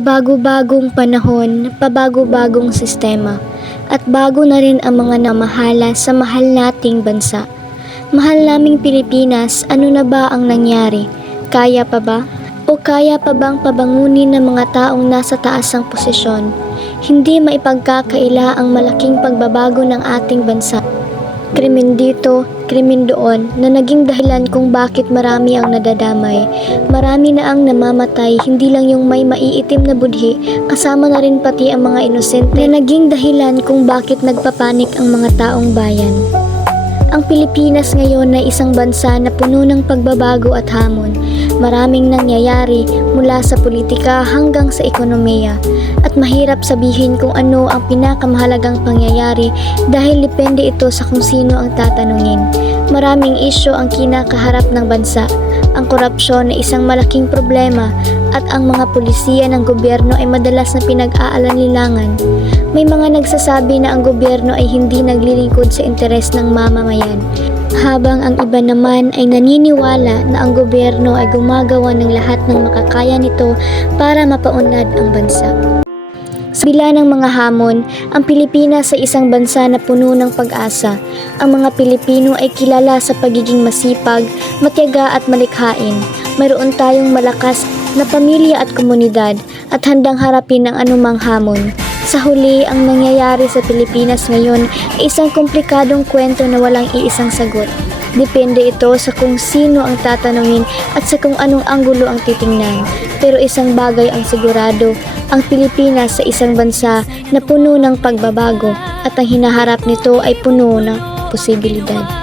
Pabago-bagong panahon, pabago-bagong sistema, at bago na rin ang mga namahala sa mahal nating bansa. Mahal naming Pilipinas, ano na ba ang nangyari? Kaya pa ba? O kaya pa bang pabangunin ng mga taong nasa taas ang posisyon? Hindi maipagkakaila ang malaking pagbabago ng ating bansa. Krimen dito, krimen doon, na naging dahilan kung bakit marami ang nadadamay. Marami na ang namamatay, hindi lang yung may maiitim na budhi, kasama na rin pati ang mga inosente na naging dahilan kung bakit nagpapanik ang mga taong bayan. Ang Pilipinas ngayon ay isang bansa na puno ng pagbabago at hamon. Maraming nangyayari mula sa politika hanggang sa ekonomiya. At mahirap sabihin kung ano ang pinakamahalagang pangyayari dahil depende ito sa kung sino ang tatanungin. Maraming isyu ang kinakaharap ng bansa. Ang korupsyon ay isang malaking problema at ang mga pulisiya ng gobyerno ay madalas na pinag-aalanilangan. May mga nagsasabi na ang gobyerno ay hindi naglilingkod sa interes ng mamamayan, habang ang iba naman ay naniniwala na ang gobyerno ay gumagawa ng lahat ng makakaya nito para mapaunlad ang bansa. Sa bila ng mga hamon, ang Pilipinas ay isang bansa na puno ng pag-asa. Ang mga Pilipino ay kilala sa pagiging masipag, matiyaga at malikhain. Mayroon tayong malakas na pamilya at komunidad at handang harapin ang anumang hamon. Sa huli, ang nangyayari sa Pilipinas ngayon ay isang komplikadong kwento na walang iisang sagot. Depende ito sa kung sino ang tatanungin at sa kung anong anggulo ang titingnan. Pero isang bagay ang sigurado, ang Pilipinas sa isang bansa na puno ng pagbabago at ang hinaharap nito ay puno ng posibilidad.